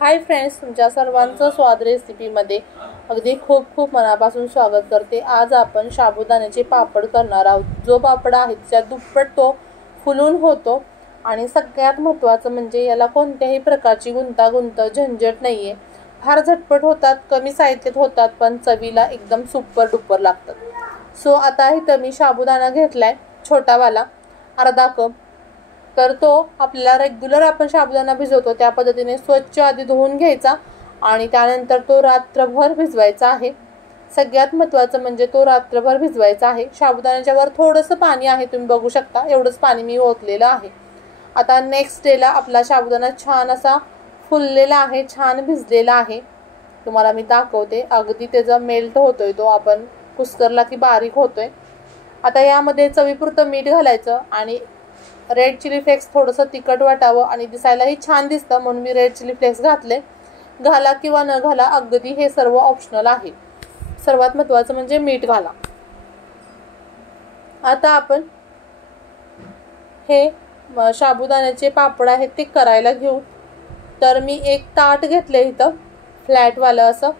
Hi friends, तुमच्या सर्वांचं स्वाद रेसिपीमध्ये अगदी खूप खूप मनापासून स्वागत करते। आज आपण साबुदाण्याचे पापड करणार आहोत। जो पापड आहे त्याच्या दुप्पट तो फुलून होतो आणि सगळ्यात महत्त्वाचं म्हणजे याला कोणत्याही प्रकारची गुंतागुंत झंझट नाहीये। फार झटपट होतात, कमी साहित्यात होतात, पण चवीला एकदम सुपर डुपर लागतात। सो आता इथं मी साबुदाणा घेतलाय छोटावाला अर्धा कप। तर तो आपल्याला रेग्युलर आपण साबुदाणा भिजवतो त्या पद्धतीने स्वच्छ आधी धुवून घ्यायचा आणि त्यानंतर तो रात्रभर भिजवायचा आहे। सगळ्यात महत्त्वाचं म्हणजे तो रात्रभर भिजवायचा आहे। साबुदाण्याच्या वर थोडंसं पाणी आहे, तुम्ही बघू शकता, एवढंच पाणी मी ओतलेलं आहे। आता नेक्स्ट डेला आपला साबुदाणा छान असा फुललेला आहे, छान भिजलेला आहे। तुम्हाला मी दाखवते, अगदी त्याचा मेल्ट होतोय, तो आपण कुस्करला की बारीक होतोय। आता यामध्ये चवीपुरतं मीठ घालायचं आणि रेड चिली फ्लेक्स थोडंसं तिखट वाटावं आणि दिसायलाही छान दिसतं म्हणून मी रेड चिली फ्लेक्स घातले। घाला किंवा न घाला, अगदी हे सर्व ऑप्शनल आहे। सर्वात महत्त्वाचं म्हणजे मीठ घाला। आता आपण हे साबुदाण्याचे पापड आहेत ते करायला घेऊ। तर मी एक ताट घेतले इथं फ्लॅटवालं असं,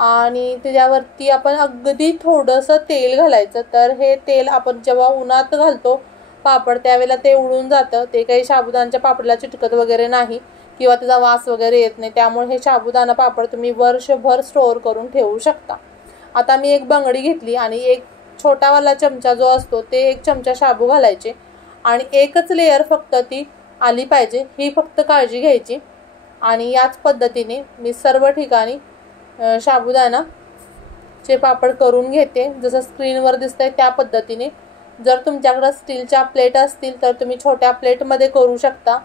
आणि त्याच्यावरती आपण अगदी थोडंसं तेल घालायचं। तर हे तेल आपण जेव्हा उन्हात घालतो पापड त्यावेळेला ते उडून जातं, ते काही साबुदाण्याच्या पापडला चिटकत वगैरे नाही किंवा त्याचा वास वगैरे येत नाही, त्यामुळे हे साबुदाणा पापड तुम्ही वर्षभर स्टोअर करून ठेवू शकता। आता मी एक बंगडी घेतली आणि एक छोटावाला चमचा जो असतो ते एक चमचा साबू घालायचे आणि एकच लेयर फक्त ती आली पाहिजे, ही फक्त काळजी घ्यायची। आणि याच पद्धतीने मी सर्व ठिकाणी साबुदाणाचे पापड करून घेते, जसं स्क्रीनवर दिसतंय त्या पद्धतीने। जर तुमच्याकडे स्टीलच्या प्लेट असतील तर तुम्ही छोट्या प्लेटमध्ये करू शकता,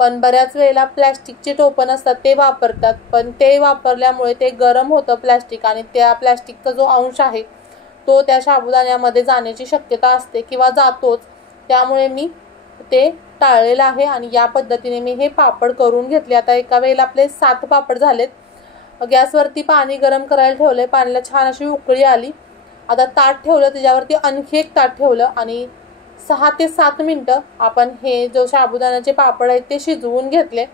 पण बऱ्याच वेळेला प्लॅस्टिकचे टोपण असतात ते वापरतात, पण ते वापरल्यामुळे ते गरम होतं प्लॅस्टिक आणि त्या प्लॅस्टिकचा जो अंश आहे तो त्या साबुदाण्यामध्ये जाण्याची शक्यता असते किंवा जातोच, त्यामुळे मी ते टाळलेलं आहे। आणि या पद्धतीने मी हे पापड करून घेतले। आता एका वेळेला आपले 7 पापड झालेत। गॅसवरती पाणी गरम करायला ठेवले, पाण्याला छान अशी उकळी आली। आता ताट ठेवलं, त्याच्यावरती आणखी एक ताट ठेवलं आणि 6 ते 7 मिनिटं आपण हे जो साबुदाण्याचे पापड आहेत ते शिजवून घेतले।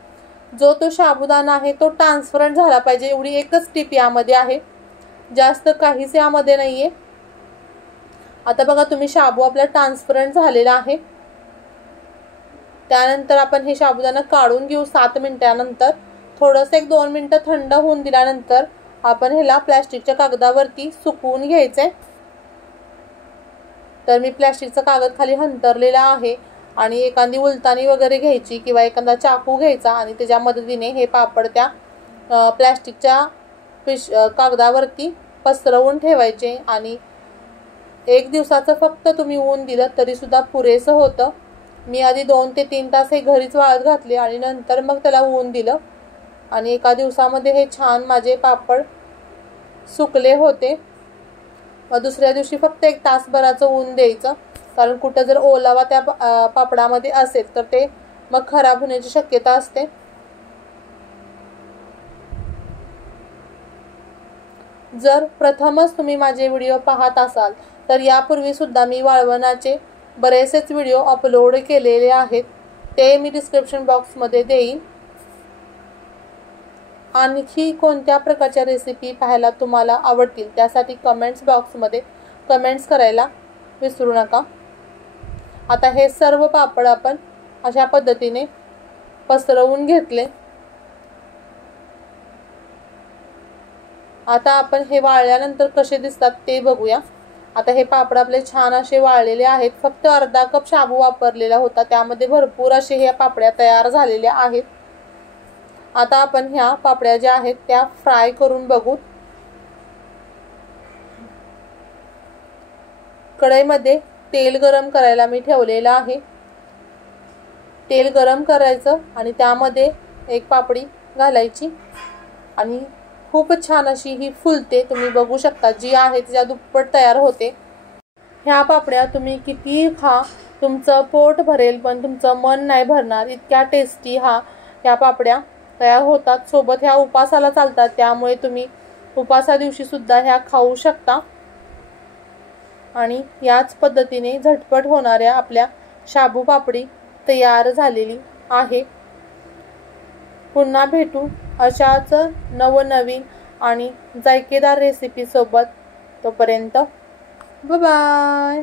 जो तो साबुदाणा आहे तो ट्रान्सपरंट झाला पाहिजे, एवढी एकच टिप यामध्ये आहे, जास्त काहीच यामध्ये नाहीये। आता बघा तुम्ही, साबू आपला ट्रान्सपरंट झालेला आहे। त्यानंतर आपण हे साबुदाणा काढून घेऊ 7 मिनिटांनंतर। थोडंसं 1-2 मिनिटं थंड होऊन दिल्यानंतर आपण ह्याला प्लॅस्टिकच्या कागदावरती सुकवून घ्यायचे। तर मी प्लॅस्टिकचा कागद खाली हंतरलेला आहे आणि एखादी उलतानी वगैरे घ्यायची किंवा एखादा चाकू घ्यायचा आणि त्याच्या मदतीने हे पापड त्या प्लॅस्टिकच्या कागदावरती पसरवून ठेवायचे। आणि 1 दिवसाचं फक्त तुम्ही ऊन दिलं तरी सुद्धा पुरेसं होतं। मी आधी 2 ते 3 तास हे घरीच वाळत घातले आणि नंतर मग त्याला ऊन दिलं आणि एका दिवसामध्ये हे छान माझे पापड सुकले होते। मग दुसऱ्या दिवशी फक्त 1 तासभराचं ऊन द्यायचं, कारण कुठं जर ओलावा त्या पापडामध्ये असेल तर ते मग खराब होण्याची शक्यता असते। जर प्रथमच तुम्ही माझे व्हिडिओ पाहत असाल तर यापूर्वी सुद्धा मी वाळवणाचे बरेचसेच व्हिडिओ अपलोड केलेले आहेत, ते मी डिस्क्रिप्शन बॉक्समध्ये देईन। आणखी कोणत्या प्रकारच्या रेसिपी पाहायला तुम्हाला आवडतील त्यासाठी कमेंट्स बॉक्समध्ये कमेंट्स करायला विसरू नका। आता हे सर्व पापड आपण अशा पद्धतीने पसरवून घेतले। आता आपण हे वाळल्यानंतर कसे दिसतात ते बघूया। आता हे पापड आपले छान असे वाळलेले आहेत। फक्त अर्धा कप साबू वापरलेला होता, त्यामध्ये भरपूर असे ह्या पापड्या तयार झालेल्या आहेत। आता आपण ह्या पापड्या ज्या आहेत त्या फ्राय करून बघू। कढईमध्ये तेल गरम करायला मी ठेवलेलं आहे। तेल गरम करायचं आणि त्यामध्ये एक पापडी घालायची आणि खूप छान अशी ही फुलते, तुम्ही बघू शकता, जी आहे तिच्या दुप्पट तयार होते। ह्या पापड्या तुम्ही किती खा, तुमचं पोट भरेल पण तुमचं मन नाही भरणार, इतक्या टेस्टी ह्या पापड्या तयार होतात। सोबत ह्या उपासाला चालतात, त्यामुळे तुम्ही उपासा दिवशी सुद्धा ह्या खाऊ शकता। आणि याच पद्धतीने झटपट होणाऱ्या आपल्या शाबू पापडी तयार झालेली आहे। पुन्हा भेटू अशाच नवनवीन आणि जायकेदार रेसिपी सोबत. तोपर्यंत बाय बाय.